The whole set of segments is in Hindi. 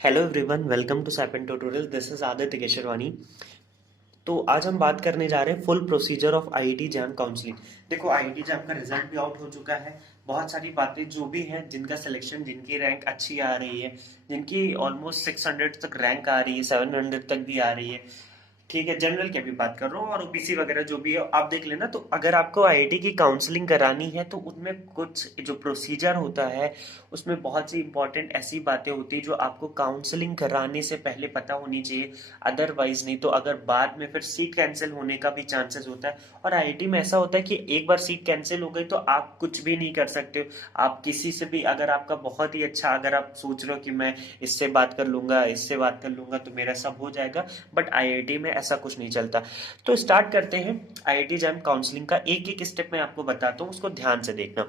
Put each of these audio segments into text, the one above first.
Hello everyone, welcome to Sapin tutorial. This is Aditya Kesharwani. तो आज हम बात करने जा रहे हैं full procedure of IIT JAM counselling. देखो, आईआईटी जैम का रिजल्ट भी आउट हो चुका है। बहुत सारी बातें जो भी हैं, जिनका सिलेक्शन, जिनकी रैंक अच्छी आ रही है, जिनकी ऑलमोस्ट 600 तक रैंक आ रही है, 700 तक भी आ रही है। ठीक है, जनरल की भी बात कर रहा हूँ, और ओबीसी वगैरह जो भी है आप देख लेना। तो अगर आपको आईआईटी की काउंसलिंग करानी है तो उनमें कुछ जो प्रोसीजर होता है, उसमें बहुत सी इंपॉर्टेंट ऐसी बातें होती है जो आपको काउंसलिंग कराने से पहले पता होनी चाहिए। अदरवाइज नहीं तो अगर बाद में फिर सीट कैंसिल होने का भी चांसेस होता है। और आईआईटी में ऐसा होता है कि एक बार सीट कैंसिल हो गई तो आप कुछ भी नहीं कर सकते हो। आप किसी से भी, अगर आपका बहुत ही अच्छा, अगर आप सोच रहे हो कि मैं इससे बात कर लूंगा, इससे बात कर लूंगा तो मेरा सब हो जाएगा, बट आईआईटी में ऐसा कुछ नहीं चलता। तो स्टार्ट करते हैं आईआईटी जैम काउंसलिंग का। एक एक स्टेप मैं आपको बताता हूँ, उसको ध्यान से देखना।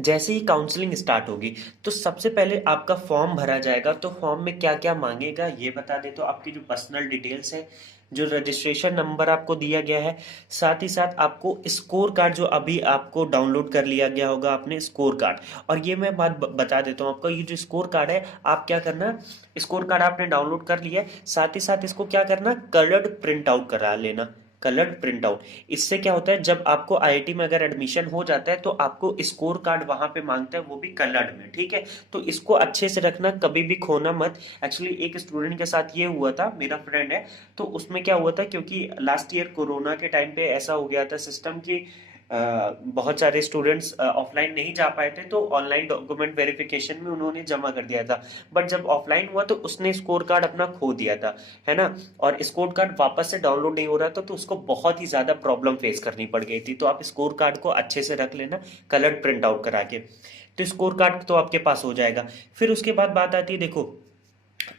जैसे ही काउंसलिंग स्टार्ट होगी तो सबसे पहले आपका फॉर्म भरा जाएगा। तो फॉर्म में क्या क्या मांगेगा ये बता दे। तो आपकी जो पर्सनल डिटेल्स है, जो रजिस्ट्रेशन नंबर आपको दिया गया है, साथ ही साथ आपको स्कोर कार्ड, जो अभी आपको डाउनलोड कर लिया गया होगा आपने स्कोर कार्ड। और ये मैं बात बता देता हूँ आपको, ये जो स्कोर कार्ड है, आप क्या करना, स्कोर कार्ड आपने डाउनलोड कर लिया है, साथ ही साथ इसको क्या करना, कलर्ड प्रिंट आउट करा लेना। कलर्ड प्रिंट आउट, इससे क्या होता है, जब आपको आईआईटी में अगर एडमिशन हो जाता है तो आपको स्कोर कार्ड वहां पे मांगता है, वो भी कलर्ड में। ठीक है, तो इसको अच्छे से रखना, कभी भी खोना मत। एक्चुअली एक स्टूडेंट के साथ ये हुआ था, मेरा फ्रेंड है, तो उसमें क्या हुआ था, क्योंकि लास्ट ईयर कोरोना के टाइम पे ऐसा हो गया था सिस्टम की, बहुत सारे स्टूडेंट्स ऑफलाइन नहीं जा पाए थे, तो ऑनलाइन डॉक्यूमेंट वेरिफिकेशन में उन्होंने जमा कर दिया था। बट जब ऑफलाइन हुआ तो उसने स्कोर कार्ड अपना खो दिया था, है ना। और स्कोर कार्ड वापस से डाउनलोड नहीं हो रहा था, तो उसको बहुत ही ज्यादा प्रॉब्लम फेस करनी पड़ गई थी। तो आप स्कोर कार्ड को अच्छे से रख लेना, कलर्ड प्रिंट आउट करा के। तो स्कोर कार्ड तो आपके पास हो जाएगा। फिर उसके बाद बात आती है, देखो,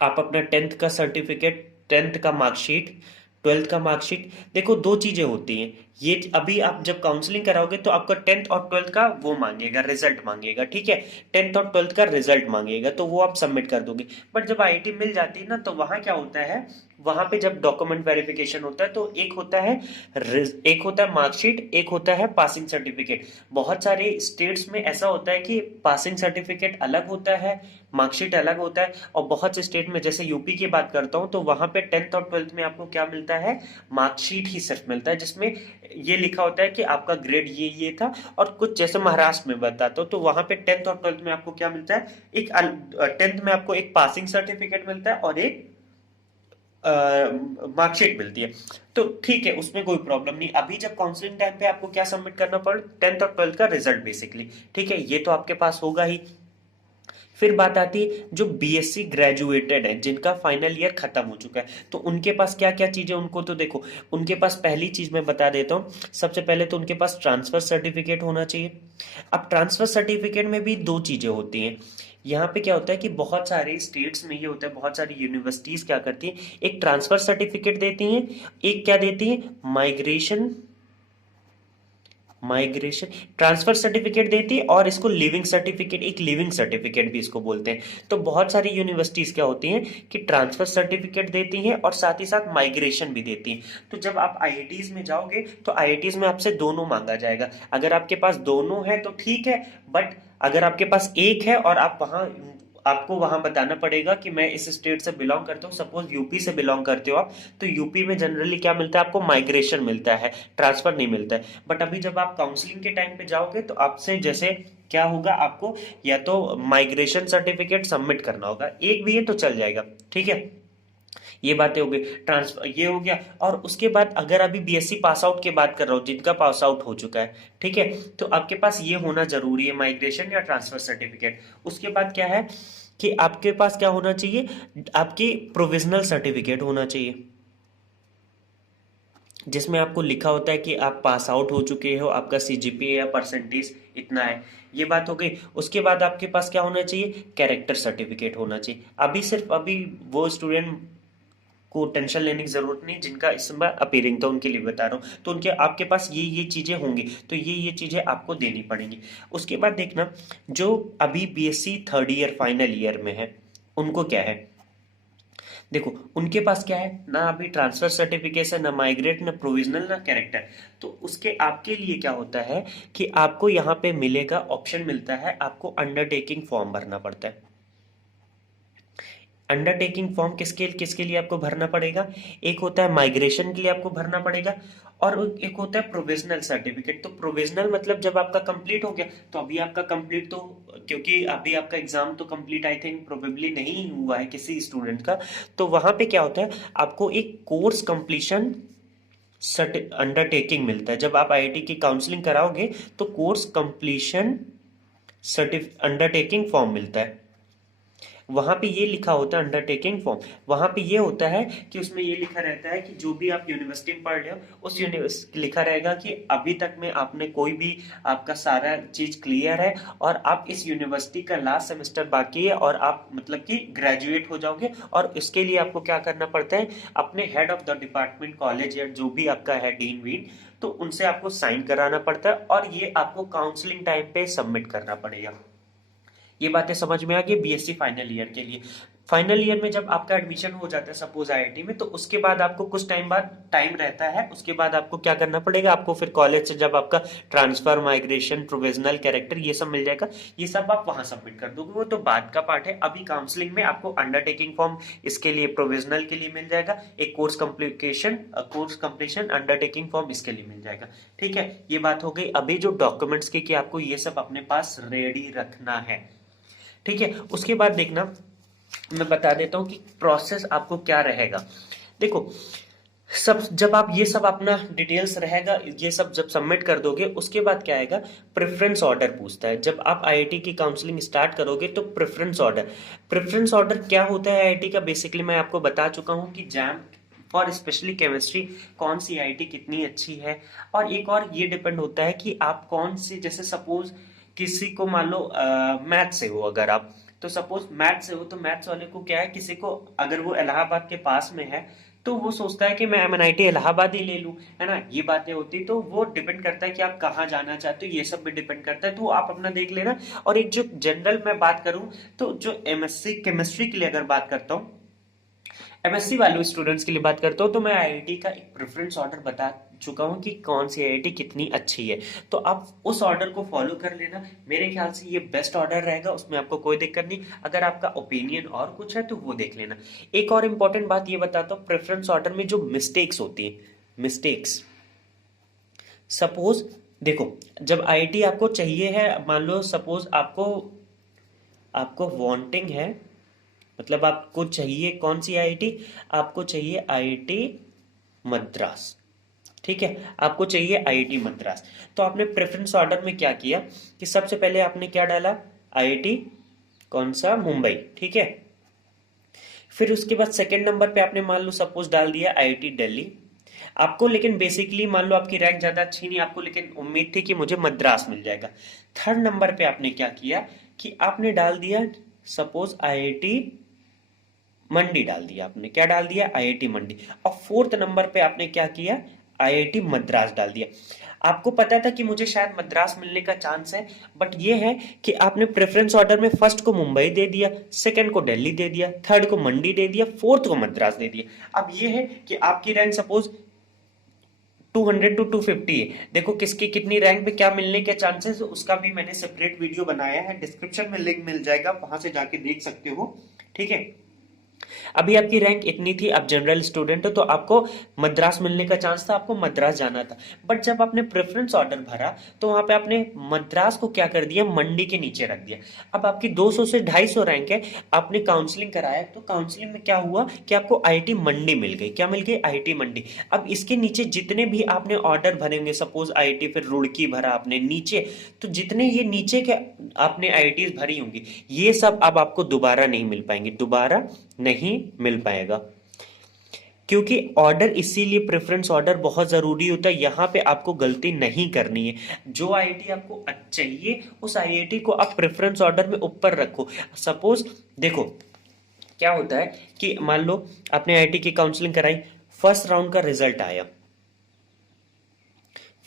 आप अपना टेंथ का सर्टिफिकेट, टेंथ का मार्कशीट, ट्वेल्थ का मार्कशीट। देखो, दो चीजें होती हैं। ये अभी आप जब काउंसलिंग कराओगे तो आपका टेंथ और ट्वेल्थ का वो मांगेगा, रिजल्ट मांगेगा। ठीक है, टेंथ और ट्वेल्थ का रिजल्ट मांगेगा, तो वो आप सबमिट कर दोगे। बट जब आईआईटी मिल जाती है ना, तो वहां क्या होता है, वहां पे जब डॉक्यूमेंट वेरिफिकेशन होता है तो एक होता है मार्कशीट, एक होता है पासिंग सर्टिफिकेट। बहुत सारे स्टेट्स में ऐसा होता है कि पासिंग सर्टिफिकेट अलग होता है, मार्कशीट अलग होता है। और बहुत से स्टेट में, जैसे यूपी की बात करता हूँ, तो वहां पे टेंथ और ट्वेल्थ में आपको क्या मिलता है, मार्कशीट ही सिर्फ मिलता है, जिसमें ये लिखा होता है कि आपका ग्रेड ये था। और कुछ, जैसे महाराष्ट्र में बताता हूँ, तो वहां पे टेंथ और ट्वेल्थ में आपको क्या मिलता है, एक टेंथ में आपको एक पासिंग सर्टिफिकेट मिलता है और एक मार्कशीट मिलती है। तो ठीक है, उसमें कोई प्रॉब्लम नहीं। अभी जब काउंसलिंग टाइम पे आपको क्या सबमिट करना पड़, टेंथ और ट्वेल्थ का रिजल्ट बेसिकली। ठीक है, ये तो आपके पास होगा ही। फिर बात आती है जो बीएससी ग्रेजुएटेड है, जिनका फाइनल ईयर खत्म हो चुका है, तो उनके पास क्या क्या चीजें, उनको तो देखो, उनके पास पहली चीज मैं बता देता हूँ। सबसे पहले तो उनके पास ट्रांसफर सर्टिफिकेट होना चाहिए। अब ट्रांसफर सर्टिफिकेट में भी दो चीजें होती हैं। यहाँ पे क्या होता है कि बहुत सारे स्टेट्स में ये होता है, बहुत सारी यूनिवर्सिटीज क्या करती हैं, एक ट्रांसफर सर्टिफिकेट देती हैं, एक क्या देती है, माइग्रेशन माइग्रेशन ट्रांसफर सर्टिफिकेट देती है, और इसको लिविंग सर्टिफिकेट, एक लिविंग सर्टिफिकेट भी इसको बोलते हैं। तो बहुत सारी यूनिवर्सिटीज क्या होती हैं कि ट्रांसफर सर्टिफिकेट देती हैं और साथ ही साथ माइग्रेशन भी देती हैं। तो जब आप आईआईटीज में जाओगे तो आईआईटीज में आपसे दोनों मांगा जाएगा। अगर आपके पास दोनों है तो ठीक है, बट अगर आपके पास एक है और आप वहां, आपको वहां बताना पड़ेगा कि मैं इस स्टेट से बिलोंग करता हूँ, सपोज यूपी से बिलोंग करते हो आप, तो यूपी में जनरली क्या मिलता है आपको, माइग्रेशन मिलता है, ट्रांसफर नहीं मिलता है। बट अभी जब आप काउंसलिंग के टाइम पे जाओगे तो आपसे जैसे क्या होगा, आपको या तो माइग्रेशन सर्टिफिकेट सबमिट करना होगा, एक भी है तो चल जाएगा। ठीक है, ये बातें हो गई, ट्रांसफर ये हो गया। और उसके बाद अगर अभी बीएससी पास आउट की बात कर रहा हूँ, जिनका पास आउट हो चुका है, ठीक है, तो आपके पास ये होना जरूरी है, माइग्रेशन या ट्रांसफर सर्टिफिकेट। उसके बाद क्या है कि आपके पास क्या होना चाहिए, आपकी प्रोविजनल सर्टिफिकेट होना चाहिए, जिसमें आपको लिखा होता है कि आप पास आउट हो चुके हो, आपका सीजीपीए या परसेंटेज इतना है। ये बात हो गई। उसके बाद आपके पास क्या होना चाहिए, कैरेक्टर सर्टिफिकेट होना चाहिए। अभी सिर्फ अभी वो स्टूडेंट को टेंशन लेने की जरूरत नहीं जिनका इस समय अपीयरिंग था, उनके लिए बता रहा हूँ। तो उनके, आपके पास ये चीजें होंगी, तो ये चीजें आपको देनी पड़ेंगी। उसके बाद देखना, जो अभी BSc third year final year में है, उनको क्या है, देखो, उनके पास क्या है ना, अभी ट्रांसफर सर्टिफिकेट है, ना माइग्रेट, ना प्रोविजनल, ना कैरेक्टर। तो उसके आपके लिए क्या होता है कि आपको यहाँ पे मिलेगा, ऑप्शन मिलता है, आपको अंडरटेकिंग फॉर्म भरना पड़ता है। अंडरटेकिंग फॉर्म किसके किसके लिए आपको भरना पड़ेगा? एक होता है माइग्रेशन के लिए आपको भरना पड़ेगा, और एक होता है प्रोविजनल सर्टिफिकेट। तो प्रोविजनल मतलब जब आपका कंप्लीट हो गया, तो अभी आपका कंप्लीट तो, क्योंकि अभी आपका एग्जाम तो कंप्लीट आई थिंक प्रोबेबली नहीं हुआ है किसी स्टूडेंट का, तो वहां पे क्या होता है, आपको एक कोर्स कंप्लीशन अंडरटेकिंग मिलता है। जब आप आईआईटी की काउंसलिंग कराओगे तो कोर्स कंप्लीशन सर्टिफ अंडरटेकिंग फॉर्म मिलता है। वहां पे ये लिखा होता है अंडरटेकिंग फॉर्म, वहां पे ये होता है कि उसमें ये लिखा रहता है कि जो भी आप यूनिवर्सिटी में पढ़ रहे हो उस यूनिवर्सिटी लिखा रहेगा कि अभी तक में आपने कोई भी, आपका सारा चीज क्लियर है और आप इस यूनिवर्सिटी का लास्ट सेमेस्टर बाकी है और आप मतलब कि ग्रेजुएट हो जाओगे, और इसके लिए आपको क्या करना पड़ता है, अपने head of the department college या जो भी आपका है डीन वीन, तो उनसे आपको साइन कराना पड़ता है और ये आपको काउंसलिंग टाइम पे सबमिट करना पड़ेगा। ये बातें समझ में आ गई बीएससी फाइनल ईयर के लिए। फाइनल ईयर में जब आपका एडमिशन हो जाता है सपोज आईआईटी में, तो उसके बाद आपको कुछ टाइम बाद टाइम रहता है, उसके बाद आपको क्या करना पड़ेगा, आपको फिर कॉलेज से जब आपका ट्रांसफर, माइग्रेशन, प्रोविजनल कैरेक्टर ये सब मिल जाएगा, ये सब आप वहां सबमिट कर दोगे, वो तो बाद का पार्ट है। अभी काउंसलिंग में आपको अंडरटेकिंग फॉर्म इसके लिए प्रोविजनल के लिए मिल जाएगा, एक कोर्स कंप्लीशन अंडरटेकिंग फॉर्म इसके लिए मिल जाएगा। ठीक है, ये बात हो गई अभी जो डॉक्यूमेंट्स की कि आपको ये सब अपने पास रेडी रखना है। ठीक है, उसके बाद देखना, मैं बता देता हूं कि प्रोसेस आपको क्या रहेगा। देखो, सब जब आप ये सब अपना डिटेल्स रहेगा, ये सब जब सबमिट कर दोगे, उसके बाद क्या आएगा, प्रेफरेंस ऑर्डर पूछता है। जब आप आईआईटी की काउंसलिंग स्टार्ट करोगे तो प्रेफरेंस ऑर्डर क्या होता है आईआईटी का, बेसिकली मैं आपको बता चुका हूं कि जैम फॉर स्पेशली केमिस्ट्री कौन सी आईआईटी कितनी अच्छी है, और एक और ये डिपेंड होता है कि आप कौन सी, जैसे सपोज किसी को मान लो मैथ से हो, अगर आप, तो सपोज मैथ से हो तो मैथ्स वाले को क्या है, किसी को अगर वो इलाहाबाद के पास में है तो वो सोचता है कि मैं एमएनआईटी इलाहाबाद ही ले लूं, है ना, ये बातें होती। तो वो डिपेंड करता है कि आप कहाँ जाना चाहते हो, ये सब भी डिपेंड करता है, तो आप अपना देख लेना। और एक जो जनरल मैं बात करूं, तो जो एमएससी केमिस्ट्री के लिए अगर बात करता हूँ, एमएससी वाले स्टूडेंट्स के लिए बात करता हूँ, तो मैं आईआईटी का एक प्रेफरेंस ऑर्डर बता चुका हूँ कि कौन सी आईआईटी कितनी अच्छी है, तो आप उस ऑर्डर को फॉलो कर लेना। मेरे ख्याल से ये बेस्ट ऑर्डर रहेगा, उसमें आपको कोई दिक्कत नहीं। अगर आपका ओपिनियन और कुछ है तो वो देख लेना। एक और इम्पोर्टेंट बात ये बताता हूँ, प्रेफरेंस ऑर्डर में जो मिस्टेक्स होती है, मिस्टेक्स, सपोज देखो, जब आईआईटी आपको चाहिए है, मान लो सपोज आपको आपको वांटिंग है, मतलब आपको चाहिए कौन सी आईआईटी, आपको चाहिए आईआईटी मद्रास। ठीक है, आपको चाहिए आईआईटी मद्रास। तो आपने प्रेफरेंस ऑर्डर में क्या किया कि सबसे पहले आपने क्या डाला, आईआईटी कौन सा, मुंबई। ठीक है, फिर उसके बाद सेकंड नंबर पे आपने मान लो सपोज डाल दिया आईआईटी दिल्ली। आपको लेकिन बेसिकली मान लो आपकी रैंक ज्यादा अच्छी नहीं, आपको लेकिन उम्मीद थी कि मुझे मद्रास मिल जाएगा। थर्ड नंबर पे आपने क्या किया कि आपने डाल दिया सपोज आईआईटी मंडी, डाल दिया आपने, क्या डाल दिया, आईआईटी मंडी। और फोर्थ नंबर पे आपने क्या किया, आईआईटी मद्रास डाल दिया। आपको पता था कि मुझे शायद मद्रास मिलने का चांस है, बट ये है कि आपने प्रेफरेंस ऑर्डर में फर्स्ट को मुंबई दे दिया, सेकंड को दिल्ली दे दिया, थर्ड को मंडी दे दिया, फोर्थ को मद्रास दे दिया। अब ये है कि आपकी रैंक सपोज 200 टू 250 है, देखो किसकी कितनी रैंक पे क्या मिलने के चांसेस, उसका भी मैंने सेपरेट वीडियो बनाया है, डिस्क्रिप्शन में लिंक मिल जाएगा, वहां से जाके देख सकते हो। ठीक है, अभी आपकी रैंक इतनी थी, आप जनरल स्टूडेंट हो, तो आपको मद्रास मिलने का चांस था, आपको मद्रास जाना था। बट जब आपने प्रेफरेंस ऑर्डर भरा तो वहां पे आपने मद्रास को क्या कर दिया, मंडी के नीचे रख दिया। अब आपकी 200 से 250 रैंक है, आपने काउंसलिंग कराया, तो काउंसलिंग में क्या हुआ कि आपको आईआईटी मंडी मिल गई। क्या मिल गई, आईआईटी मंडी। अब इसके नीचे जितने भी आपने ऑर्डर भरे होंगे, सपोज आईआईटी फिर रुड़की भरा आपने नीचे, तो जितने ये नीचे के आपने आईआईटी भरी होंगी, ये सब अब आपको दोबारा नहीं मिल पाएंगे, दोबारा नहीं मिल पाएगा। क्योंकि ऑर्डर, इसीलिए प्रेफरेंस ऑर्डर बहुत जरूरी होता है, यहां पे आपको गलती नहीं करनी है। जो आईआईटी आपको चाहिए उस आईआईटी को आप प्रेफरेंस ऑर्डर में ऊपर रखो। सपोज देखो क्या होता है कि मान लो आपने आईआईटी की काउंसलिंग कराई, फर्स्ट राउंड का रिजल्ट आया,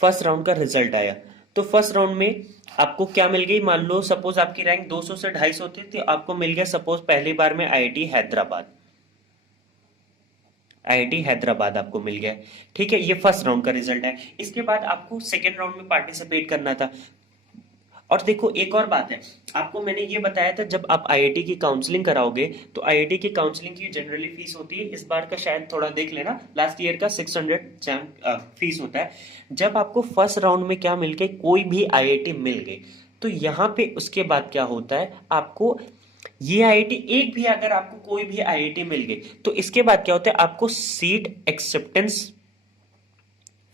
फर्स्ट राउंड का रिजल्ट आया, तो फर्स्ट राउंड में आपको क्या मिल गई, मान लो सपोज आपकी रैंक 200 से 250 थी, तो आपको मिल गया सपोज पहली बार में आईआईटी हैदराबाद, आईआईटी हैदराबाद आपको मिल गया। ठीक है, ये फर्स्ट राउंड का रिजल्ट है। इसके बाद आपको सेकेंड राउंड में पार्टिसिपेट करना था, और देखो एक और बात है, आपको मैंने ये बताया था जब आप आईआईटी की काउंसलिंग कराओगे तो आईआईटी की काउंसलिंग की जनरली फीस होती है, इस बार का शायद थोड़ा देख लेना, लास्ट ईयर का 600 फीस होता है। जब आपको फर्स्ट राउंड में क्या मिल गई, कोई भी आईआईटी मिल गई, तो यहाँ पे उसके बाद क्या होता है, आपको ये आईआईटी एक भी अगर आपको कोई भी आईआईटी मिल गई तो इसके बाद क्या होता है, आपको सीट एक्सेप्टेंस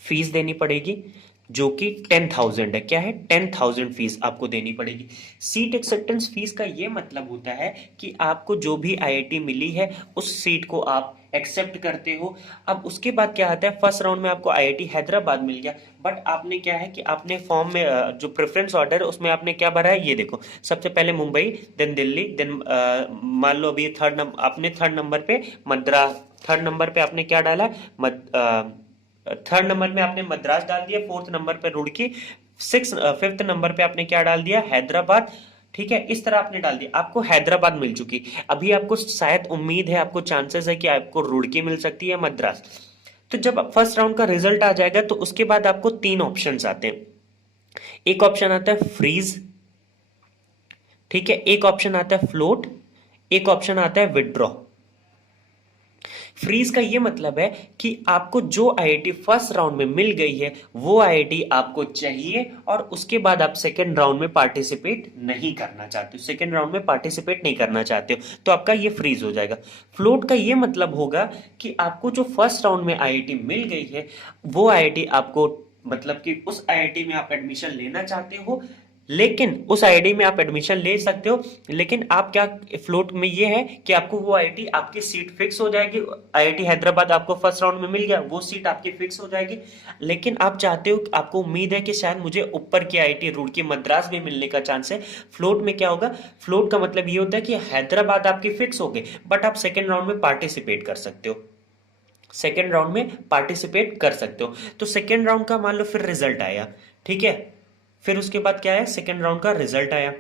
फीस देनी पड़ेगी जो कि 10,000 है। क्या है, 10,000 फीस आपको देनी पड़ेगी। सीट एक्सेप्टेंस फीस का ये मतलब होता है कि आपको जो भी आईआईटी मिली है उस सीट को आप एक्सेप्ट करते हो। अब उसके बाद क्या आता है, फर्स्ट राउंड में आपको आईआईटी हैदराबाद मिल गया, बट आपने क्या है कि आपने फॉर्म में जो प्रेफरेंस ऑर्डर है उसमें आपने क्या भरा है, ये देखो, सबसे पहले मुंबई, देन दिल्ली, देन मान लो अभी आपने थर्ड नंबर पे मद्रास, थर्ड नंबर पे आपने क्या डाला, थर्ड नंबर में आपने मद्रास डाल दिया, फोर्थ नंबर पे रुड़की, फिफ्थ नंबर पे आपने क्या डाल दिया, हैदराबाद। ठीक है, इस तरह आपने डाल दिया, आपको हैदराबाद मिल चुकी। अभी आपको शायद उम्मीद है, आपको चांसेस है कि आपको रुड़की मिल सकती है, मद्रास। तो जब फर्स्ट राउंड का रिजल्ट आ जाएगा तो उसके बाद आपको तीन ऑप्शंस आते हैं। एक ऑप्शन आता है फ्रीज, ठीक है, एक ऑप्शन आता है फ्लोट, एक ऑप्शन आता है विदड्रॉ। फ्रीज का ये मतलब है कि आपको जो आईआईटी फर्स्ट राउंड में मिल गई है वो आईआईटी आपको चाहिए और उसके बाद आप सेकेंड राउंड में पार्टिसिपेट नहीं करना चाहते हो, सेकेंड राउंड में पार्टिसिपेट नहीं करना चाहते हो, तो आपका ये फ्रीज हो जाएगा। फ्लोट का ये मतलब होगा कि आपको जो फर्स्ट राउंड में आईआईटी मिल गई है वो आईआईटी आपको, मतलब कि उस आईआईटी में आप एडमिशन लेना चाहते हो, लेकिन उस आईआईटी में आप एडमिशन ले सकते हो, लेकिन आप क्या, फ्लोट में ये है कि आपको वो आईआईटी, आपकी सीट फिक्स हो जाएगी। आईआईटी हैदराबाद आपको फर्स्ट राउंड में मिल गया, वो सीट आपकी फिक्स हो जाएगी, लेकिन आप चाहते हो, आपको उम्मीद है कि शायद मुझे ऊपर की आईआईटी रुड़की मद्रास भी मिलने का चांस है। फ्लोट में क्या होगा, फ्लोट का मतलब ये होता है कि हैदराबाद आपकी फिक्स हो गई, बट आप सेकेंड राउंड में पार्टिसिपेट कर सकते हो, सेकेंड राउंड में पार्टिसिपेट कर सकते हो। तो सेकेंड राउंड का मान लो फिर रिजल्ट आया, ठीक है, फिर उसके बाद क्या है, सेकेंड राउंड का रिजल्ट आया,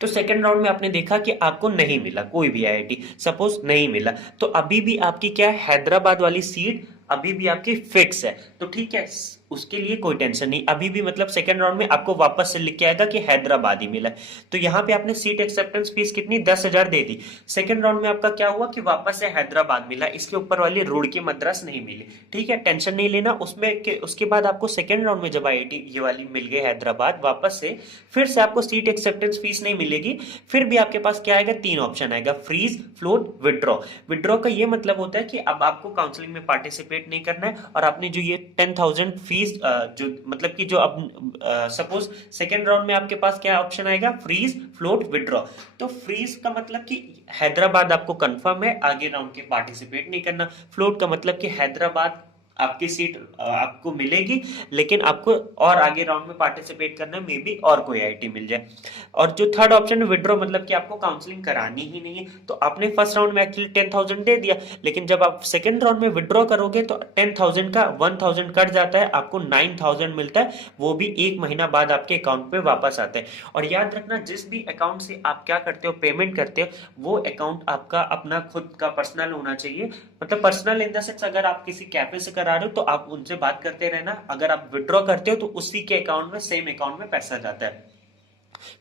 तो सेकेंड राउंड में आपने देखा कि आपको नहीं मिला, कोई भी आईआईटी सपोज नहीं मिला, तो अभी भी आपकी क्या है, हैदराबाद वाली सीट अभी भी आपकी फिक्स है, तो ठीक है, उसके लिए कोई टेंशन नहीं, अभी भी मतलब सेकेंड राउंड में आपको वापस से लिख के आएगा कि हैदराबाद ही मिला। तो यहाँ पे आपने सीट एक्सेप्टेंस फीस कितनी, 10,000 दे दी, सेकेंड राउंड में आपका क्या हुआ कि वापस से हैदराबाद मिला, इसके ऊपर वाली रुड़की मद्रास नहीं मिली, ठीक है, टेंशन नहीं लेना उसमें कि उसके बाद आपको सेकेंड राउंड में जब आईआईटी ये वाली मिल गई हैदराबाद वापस से, फिर से आपको सीट एक्सेप्टेंस फीस नहीं मिलेगी, फिर भी आपके पास क्या आएगा, तीन ऑप्शन आएगा, फ्रीज, फ्लोट, विदड्रॉ। विदड्रॉ का ये मतलब होता है कि अब आपको काउंसलिंग में पार्टिसिपेट नहीं करना है और आपने जो ये 10,000 फीस जो मतलब कि जो अब सपोज सेकेंड राउंड में आपके पास क्या ऑप्शन आएगा, फ्रीज, फ्लोट, विदड्रॉ। तो फ्रीज का मतलब कि हैदराबाद आपको कंफर्म है, आगे राउंड के पार्टिसिपेट नहीं करना। फ्लोट का मतलब कि हैदराबाद आपकी सीट आपको मिलेगी, लेकिन आपको और आगे राउंड में पार्टिसिपेट करना है, मे बी और कोई आईआईटी मिल जाए। और जो थर्ड ऑप्शन है विड्रॉ, मतलब कि आपको काउंसलिंग करानी ही नहीं है, तो आपने फर्स्ट राउंड में एक्चुअली 10,000 दे दिया, लेकिन जब आप सेकंड राउंड में विड्रॉ करोगे तो 10,000 का 1,000 कट जाता है, आपको 9,000 मिलता है, वो भी एक महीना बाद आपके अकाउंट पे वापस आता है। और याद रखना, जिस भी अकाउंट से आप क्या करते हो, पेमेंट करते हो, वो अकाउंट आपका अपना खुद का पर्सनल होना चाहिए, मतलब पर्सनल इन द सेंस, अगर आप किसी कैफे से करा रहे हो तो आप उनसे बात करते रहना, अगर आप विड्रॉ करते हो तो उसी के अकाउंट में, सेम अकाउंट में पैसा जाता है,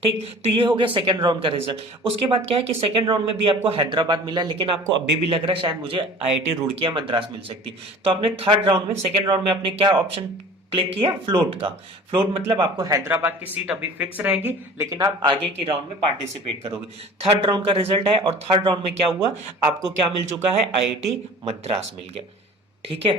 ठीक। तो ये हो गया सेकंड राउंड का रिजल्ट। उसके बाद क्या है कि सेकंड राउंड में भी आपको हैदराबाद मिला, लेकिन आपको अभी भी लग रहा है शायद मुझे आईआईटी रुड़की या मद्रास मिल सकती, तो आपने थर्ड राउंड में, सेकंड राउंड में आपने क्या ऑप्शन क्लिक किया, फ्लोट का। फ्लोट मतलब आपको हैदराबाद की सीट अभी फिक्स रहेगी, लेकिन आप आगे के राउंड में पार्टिसिपेट करोगे। थर्ड राउंड का रिजल्ट है और थर्ड राउंड में क्या हुआ, आपको क्या मिल चुका है, आईआईटी मद्रास मिल गया, ठीक है।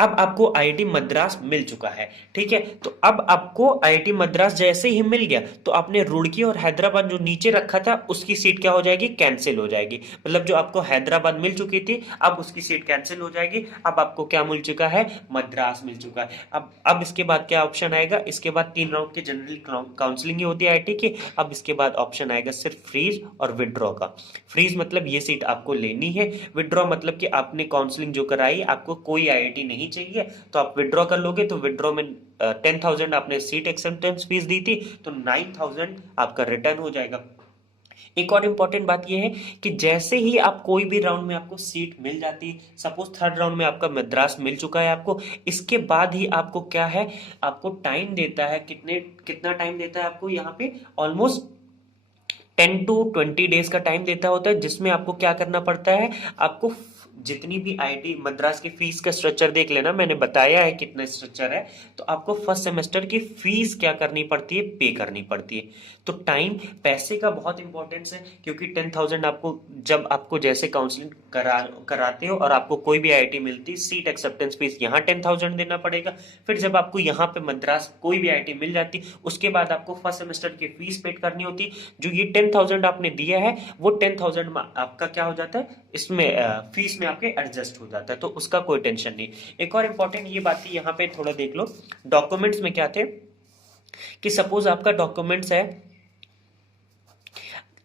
अब आपको आईआईटी मद्रास मिल चुका है, ठीक है, तो अब आपको आईआईटी मद्रास जैसे ही मिल गया तो आपने रुड़की और हैदराबाद जो नीचे रखा था उसकी सीट क्या हो जाएगी, कैंसिल हो जाएगी, मतलब जो आपको हैदराबाद मिल चुकी थी अब उसकी सीट कैंसिल हो जाएगी, अब आपको क्या मिल चुका है, मद्रास मिल चुका है। अब इसके बाद क्या ऑप्शन आएगा, इसके बाद 3 राउंड की जनरल काउंसलिंग ही होती है आईआईटी की। अब इसके बाद ऑप्शन आएगा सिर्फ फ्रीज और विदड्रॉ का। फ्रीज मतलब ये सीट आपको लेनी है, विदड्रॉ मतलब कि आपने काउंसलिंग जो कराई, आपको कोई आईआईटी नहीं चाहिए, तो आप विदड्रॉ कर लोगे, तो विदड्रॉ में 10,000 आपने सीट एक्सेप्टेंस फीस दी थी, तो 9,000 आपका रिटर्न हो जाएगा। एक और इम्पॉर्टेंट बात यह है कि जैसे ही आप कोई भी राउंड में आपको सीट मिल जाती है, सपोज थर्ड राउंड में आपका मद्रास मिल चुका है आपको, इसके बाद ही आपको क्या है, आपको टाइम देता है, कितना टाइम देता है आपको यहाँ पे, ऑलमोस्ट 10 to 20 डेज का टाइम देता होता है, जिसमें आपको क्या करना पड़ता है, आपको जितनी भी आईआईटी मद्रास की फीस का स्ट्रक्चर देख लेना, मैंने बताया है कितना स्ट्रक्चर है। तो आपको फर्स्ट सेमेस्टर की फीस क्या करनी पड़ती है, पे करनी पड़ती है। तो टाइम, पैसे का बहुत इंपॉर्टेंस है, क्योंकि 10,000 आपको, जब आपको जैसे काउंसलिंग कराते हो और आपको कोई भी आईआईटी मिलती, सीट एक्सेप्टेंस फीस यहाँ 10,000 देना पड़ेगा। फिर जब आपको यहाँ पे मद्रास कोई भी आईआईटी मिल जाती, उसके बाद आपको फर्स्ट सेमेस्टर की फीस पेड करनी होती। जो ये 10,000 आपने दिया है, वो 10,000 आपका क्या हो जाता है, इसमें फीस में आपके एडजस्ट हो जाता है, तो उसका कोई टेंशन नहीं। एक और इंपॉर्टेंट ये बात थी, यहाँ पे थोड़ा देख लो डॉक्यूमेंट्स में क्या थे, कि सपोज आपका डॉक्यूमेंट्स है,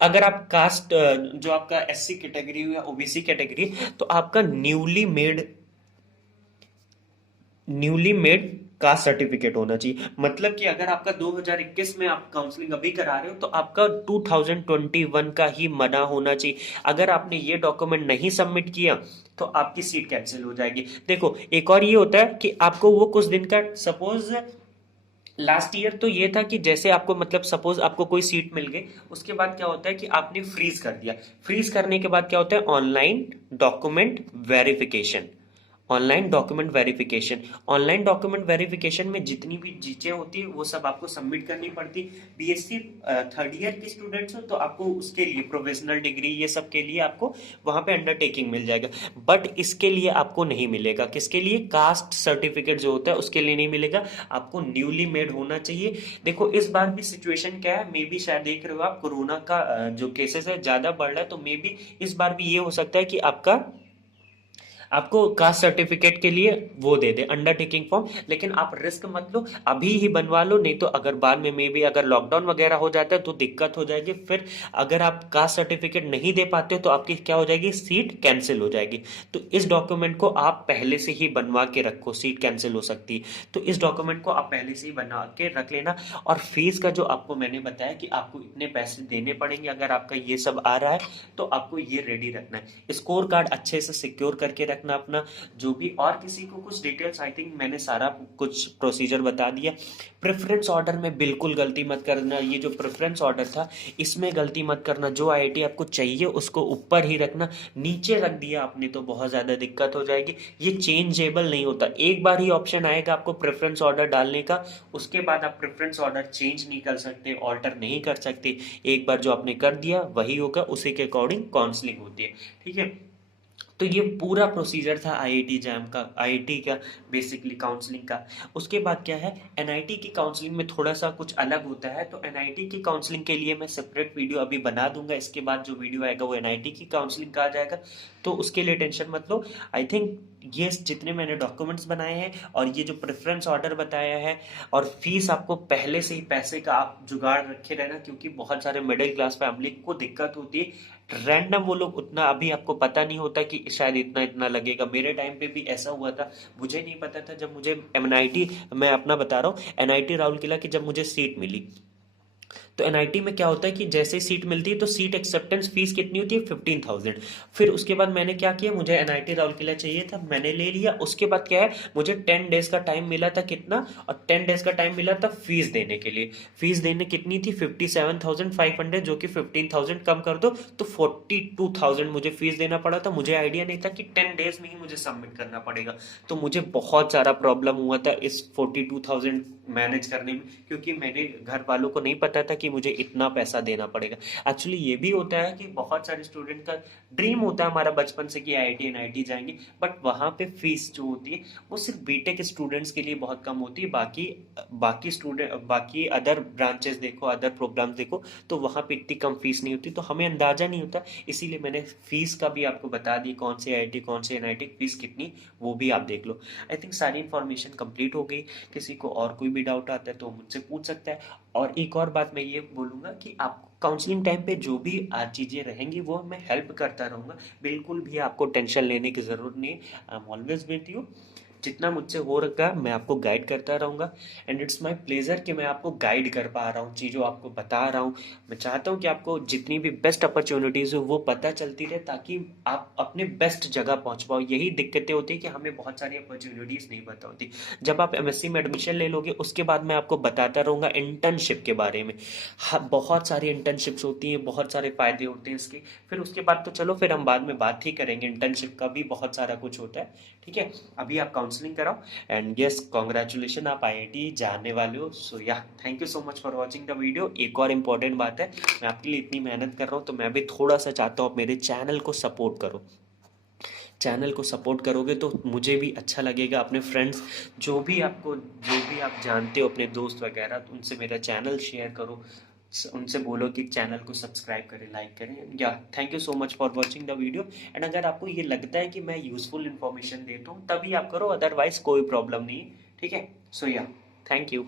अगर आप कास्ट, जो आपका एससी कैटेगरी या ओबीसी कैटेगरी, तो आपका न्यूली मेड कास्ट सर्टिफिकेट होना चाहिए। मतलब कि अगर आपका 2021 में आप काउंसलिंग अभी करा रहे हो, तो आपका 2021 का ही बना होना चाहिए। अगर आपने ये डॉक्यूमेंट नहीं सबमिट किया, तो आपकी सीट कैंसिल हो जाएगी। देखो एक और ये होता है कि आपको वो कुछ दिन का, सपोज लास्ट ईयर तो ये था कि जैसे आपको, मतलब सपोज आपको कोई सीट मिल गई, उसके बाद क्या होता है कि आपने फ्रीज कर दिया। फ्रीज करने के बाद क्या होता है, online document verification. Online document verification में जितनी भी चीजें होती है, वो सब आपको सबमिट करनी पड़ती। बीएससी थर्ड ईयर के स्टूडेंट्स हो, तो आपको उसके लिए प्रोफेशनल डिग्री, ये सब के लिए आपको वहां पे अंडरटेकिंग मिल जाएगा। बट इसके लिए आपको नहीं मिलेगा, किसके लिए, कास्ट सर्टिफिकेट जो होता है उसके लिए नहीं मिलेगा, आपको न्यूली मेड होना चाहिए। देखो इस बार भी सिचुएशन क्या है, मे बी शायद देख रहे हो आप, कोरोना का जो केसेस है ज्यादा बढ़ रहा है, तो मे बी इस बार भी ये हो सकता है कि आपको कास्ट सर्टिफिकेट के लिए वो दे दे, अंडरटेकिंग फॉर्म। लेकिन आप रिस्क मत लो, अभी ही बनवा लो, नहीं तो अगर बाद में मे बी अगर लॉकडाउन वगैरह हो जाता है तो दिक्कत हो जाएगी। फिर अगर आप कास्ट सर्टिफिकेट नहीं दे पाते हो, तो आपकी क्या हो जाएगी, सीट कैंसिल हो जाएगी। तो इस डॉक्यूमेंट को आप पहले से ही बनवा के रखो, सीट कैंसिल हो सकती है, तो इस डॉक्यूमेंट को आप पहले से ही बना के रख लेना। और फीस का जो आपको मैंने बताया कि आपको इतने पैसे देने पड़ेंगे, अगर आपका ये सब आ रहा है, तो आपको ये रेडी रखना है। स्कोर कार्ड अच्छे से सिक्योर करके रखना अपना, जो भी, और किसी को कुछ डिटेल्स, आई थिंक मैंने सारा कुछ प्रोसीजर बता दिया। प्रेफरेंस ऑर्डर में बिल्कुल गलती मत करना, ये जो प्रेफरेंस ऑर्डर था, इसमें गलती मत करना। जो आईआईटी आपको चाहिए उसको ऊपर ही रखना, नीचे रख दिया आपने तो बहुत ज्यादा दिक्कत हो जाएगी। ये चेंजेबल नहीं होता, एक बार ही ऑप्शन आएगा आपको प्रेफरेंस ऑर्डर डालने का, उसके बाद आप प्रेफरेंस ऑर्डर चेंज नहीं कर सकते, ऑल्टर नहीं कर सकते। एक बार जो आपने कर दिया वही होगा, उसी के अकॉर्डिंग काउंसलिंग होती है, ठीक है। तो ये पूरा प्रोसीजर था आईआईटी जैम का, आईआईटी का बेसिकली काउंसलिंग का। उसके बाद क्या है, एनआईटी की काउंसलिंग में थोड़ा सा कुछ अलग होता है। तो एनआईटी की काउंसलिंग के लिए मैं सेपरेट वीडियो अभी बना दूंगा, इसके बाद जो वीडियो आएगा वो एनआईटी की काउंसलिंग का आ जाएगा, तो उसके लिए टेंशन मत लो। आई थिंक ये जितने मैंने डॉक्यूमेंट्स बनाए हैं, और ये जो प्रेफरेंस ऑर्डर बताया है, और फीस आपको पहले से ही पैसे का आप जुगाड़ रखे रहना, क्योंकि बहुत सारे मिडिल क्लास फैमिली को दिक्कत होती है। रैंडम वो लोग उतना अभी आपको पता नहीं होता कि शायद इतना इतना लगेगा। मेरे टाइम पे भी ऐसा हुआ था, मुझे नहीं पता था, जब मुझे एनआईटी, मैं अपना बता रहा हूँ, एनआईटी राउरकेला की जब मुझे सीट मिली, तो एनआईटी में क्या होता है कि जैसे सीट मिलती है, तो सीट एक्सेप्टेंस फीस कितनी होती है, 15,000। फिर उसके बाद मैंने क्या किया, मुझे एनआईटी राउरकेला चाहिए था, मैंने ले लिया। उसके बाद क्या है, मुझे 10 डेज का टाइम मिला था, कितना, और 10 डेज का टाइम मिला था फीस देने के लिए। फीस देने कितनी थी, 57,500, जो कि 15,000 कम कर दो तो 42,000 मुझे फीस देना पड़ा था। मुझे आइडिया नहीं था कि 10 डेज में ही मुझे सबमिट करना पड़ेगा, तो मुझे बहुत सारा प्रॉब्लम हुआ था इस 42,000 मैनेज करने में, क्योंकि मेरे घर वालों को नहीं पता था कि मुझे इतना पैसा देना पड़ेगा। एक्चुअली ये भी होता है कि बहुत सारे स्टूडेंट का ड्रीम होता है हमारा बचपन से कि आईआईटी एनआईटी जाएंगे, बट वहाँ पे फीस जो होती है वो सिर्फ बीटेक स्टूडेंट्स के लिए बहुत कम होती है। बाकी अदर ब्रांचेस देखो, अदर प्रोग्राम्स देखो, तो वहाँ पे इतनी कम फीस नहीं होती, तो हमें अंदाजा नहीं होता। इसीलिए मैंने फीस का भी आपको बता दी, कौन से आईआईटी कौन से एनआईटी फीस कितनी, वो भी आप देख लो। आई थिंक सारी इन्फॉर्मेशन कंप्लीट हो गई। किसी को और कोई भी डाउट आता है तो मुझसे पूछ सकता है। और एक और बात मैं ये बोलूँगा कि आपको काउंसलिंग टाइम पे जो भी चीज़ें रहेंगी वो मैं हेल्प करता रहूँगा, बिल्कुल भी आपको टेंशन लेने की ज़रूरत नहीं। I am always with you. जितना मुझसे हो रखा मैं आपको गाइड करता रहूँगा। एंड इट्स माय प्लेजर कि मैं आपको गाइड कर पा रहा हूँ, चीज़ों आपको बता रहा हूँ। मैं चाहता हूँ कि आपको जितनी भी बेस्ट अपॉर्चुनिटीज़ हो वो पता चलती रहे, ताकि आप अपने बेस्ट जगह पहुँच पाओ। यही दिक्कतें होती है कि हमें बहुत सारी अपॉर्चुनिटीज़ नहीं पता होती। जब आप एमएससी में एडमिशन ले लोगे उसके बाद मैं आपको बताता रहूँगा इंटर्नशिप के बारे में। हाँ, बहुत सारी इंटर्नशिप्स होती हैं, बहुत सारे फ़ायदे होते हैं इसके। फिर उसके बाद तो चलो, फिर हम बाद में बात ही करेंगे, इंटर्नशिप का भी बहुत सारा कुछ होता है। ठीक है, अभी आप काउंसलिंग कराओ। एंड यस, कॉन्ग्रेचुलेशन, आप आईआईटी जाने वाले हो। सो या, thank you so much for watching the video. एक और इम्पॉर्टेंट बात है, मैं आपके लिए इतनी मेहनत कर रहा हूँ तो मैं भी थोड़ा सा चाहता हूँ आप मेरे चैनल को सपोर्ट करो। चैनल को सपोर्ट करोगे तो मुझे भी अच्छा लगेगा। अपने फ्रेंड्स, जो भी आप जानते हो, अपने दोस्त वगैरह, तो उनसे मेरा चैनल शेयर करो। उनसे बोलो कि चैनल को सब्सक्राइब करें, लाइक करें। या, thank you so much for watching the video. And अगर आपको ये लगता है कि मैं यूज़फुल इन्फॉर्मेशन देता हूँ तभी आप करो, अदरवाइज कोई प्रॉब्लम नहीं है। ठीक है, सो या, थैंक यू।